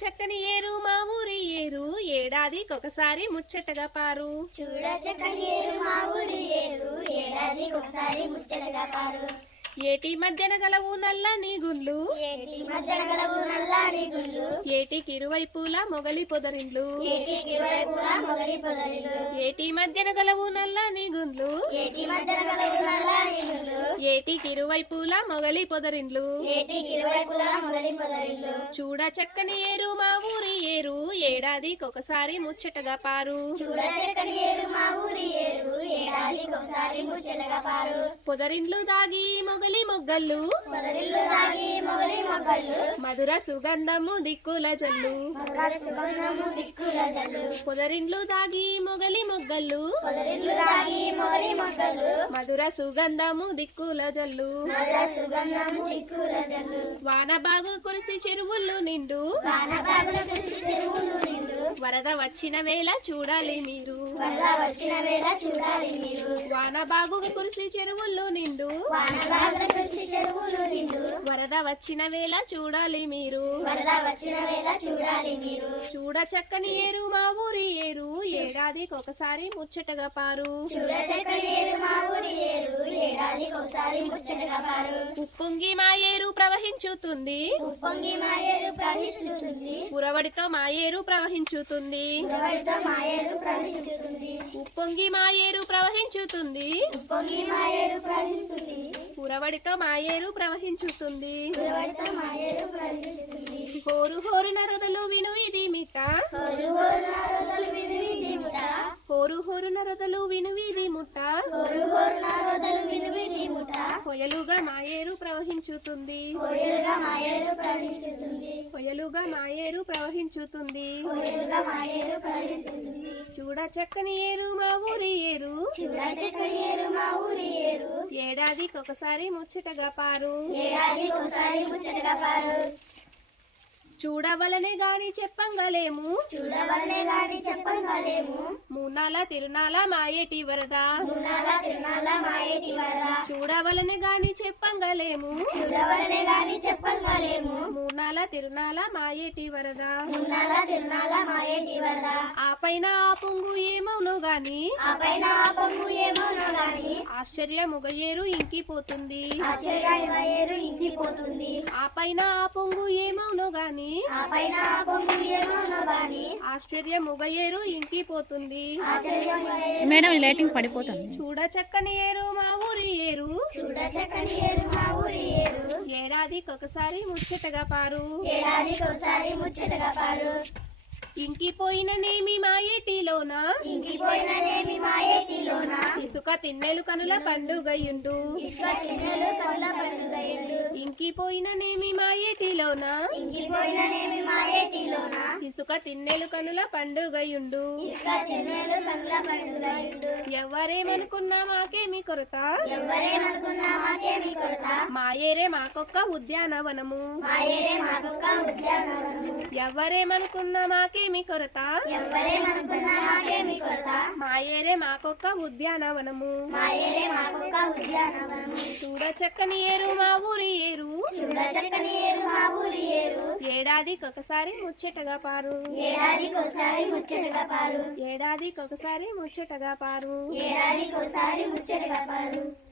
చక్కని ఏరు మా ఊరి ఏరు. ఏడాదికి ఒకసారి ముచ్చటగా పారు. చూడ చక్కని ఏరు మా ఊరి ఏరు. ఏడాది ఒకసారి ముచ్చటగా పారు. ఏటి మధ్యన గలవు నల్లని గుళ్ళు. ఏటి మధ్యన గలవు నల్లాని గుళ్ళు. ఏటికి ఇరువైపులా మొగలి పొదరిల్లు ఏటికి ఇరువైపులా మొగలి పొదరిలు ఏటి మధ్యన గలవు నల్లని గుండ్లు ఏటి మధ్యన గలవు నల్లాని గుళ్ళు ఏటికి ఇరువైపులా మొగలి పొదరిండ్లు. చూడ చక్కని ఏరు మా ఊరి ఏరు ఏడాదికి ఒకసారి ముచ్చటగా పారు. పొదరిండ్లు దాగి మొగలి మొగ్గళ్ళు. పొదరిల్లు దాగి మొగలి మొగ్గలు మధుర సుగంధము దిక్కుల జల్లు. పొదరిండ్లు దాగి మొగలి మొగ్గళ్ళు. మధుర సుగంధము దిక్కుల జల్లు. మధుర సుగంధము దిక్కుల జల్లు. వాన బాగు కురిసి చెరువులు నిండు. వానపాగుల కురిసి చెరువులు నిండు. వరద వచ్చిన వేళ చూడాలి మీరు. వరద వచ్చిన వేళ చూడాలి మీరు. వాన బాగు కురిసి చెరువులు నిండు. వానపాగుల కురిసి చెరువులు నిండు. వరద వచ్చిన వేళ చూడాలి మీరు. వరద వచ్చిన వేళ చూడాలి మీరు. చూడ చక్కని ఏరు మా ఊరి ఏరు. ఏడాదికి ఒకసారి ముచ్చటగా పారు. చూడ ఉప్పొంగి మా ఏరు ప్రవహించుతుంది. ఉప్పొంగి మా ఏరు ప్రవహిస్తుంది పురవడితో మా ఏరు ప్రవహించుతుంది. ఉరవడితో మా ఏరు ప్రవహిస్తుంది ఉప్పొంగి మా ఏరు ప్రవహించుతుంది. ఉప్పొంగి మా ఏరు ప్రవహిస్తుంది పురవడితో మా ఏరు ప్రవహించుతుంది. ఉరవడితో మా ఏరు ప్రవహిస్తుంది హోరు హోరు నరదలు విను ఇది మిట హోరు హోరు నారదలు దిముట హోరు హోరు నరదలు విను ఇది ముట్ట. హోరు హోరు నారదలు వినువి దిముట కొయలుగా మా ఏరు ప్రవహించుతుంది. కోయలుగా మా ఏరు ప్రవహిస్తుంది కొయలుగా మా ఏరు ప్రవహించుతుంది. కోయలుగా మా ఏరు ప్రవహిస్తుంది చూడ చక్కని ఏరు మా ఊరి ఏరు. చూడ చక్కని ఏరు మా ఊరి ఏరు. ఏడాదికి ఒకసారి ముచ్చటగా పారు. ఏడాదికి ఒకసారి ముచ్చటగా పారు. చూడవలనే గాని చెప్పంగలేము. చూడవల్లే గాని చెప్పగలేము. మూనాల తిరునాల మాయేటి వరద. మున్నాల తిరునాల మాయేటి వరద. చూడవలనే గాని చెప్పంగలేము. చూడవల్లే గాని చెప్పగలేము. మూనాల తిరునాల మాయేటి వరద. మున్నాల తిరునాల మాయేటి వరద. ఆ పైన ఆ పొంగు ఏమోనో గాని ఆశ్చర్య ముగయేరు ఇంకిపోతుంది. ఆ పైన ఆ పొంగు ఏమవును గాని ఆ పైన ఆ పొంగు ఏమోనో గాని ఆశ్చర్య ముగయేరు ఇంకిపోతుంది. మేడం లైటింగ్ పడిపోతుంది. చూడ చక్కని ఏరు మా ఊరి ఏరు. చూడ చక్కని ఏరు మా ఊరి ఏరు. ఏడాదికి ఒకసారి ముచ్చటగా పారు. ఏడాదికి ఒకసారి ముచ్చటగా పారు. ఇంకిపోయిన నేమి మాయేటిలోన? ఇంకిపోయిననేమి మాయేటిలోన? ఇసుక తిన్నెలు కనుల పండుగయుండు. ఇసుక తిన్నెలు కళ్ళ పండుగ ఇల్లు ఇంకిపోయిన నేమి మాయేటిలోన? ఇంకిపోయిననేమి మాయేటిలోన? ఇసుక తిన్నెలు కనుల పండుగయుండు. ఇసుక తిన్నెలు కళ్ళ పండుగ ఇల్లు ఎవరేమనుకున్నా మాకేమి కొరత? ఎవ్వరేమనుకున్నా మాకేమి కొరత మాయేరే మాకొక్క ఉద్యానవనము. ఎవరేమనుకున్నా మాకేమి కొరత? మాయేరే మాకొక్క ఉద్యానవనము. మాయేరే మాకొక్క ఉద్యానవనము. చూడ చక్కని ఏరు మా ఊరి ఏరు. చూడ చక్కని ఏరు మా ఊరి ఏరు. ఏడాదికి ఒకసారి ముచ్చటగా పారు. ఏడాదికి ఒకసారి ముచ్చటగా పారు. ఏడాదికి ఒకసారి ముచ్చటగా పారు. ఏడాదికి ఒకసారి ముచ్చటగా పారు.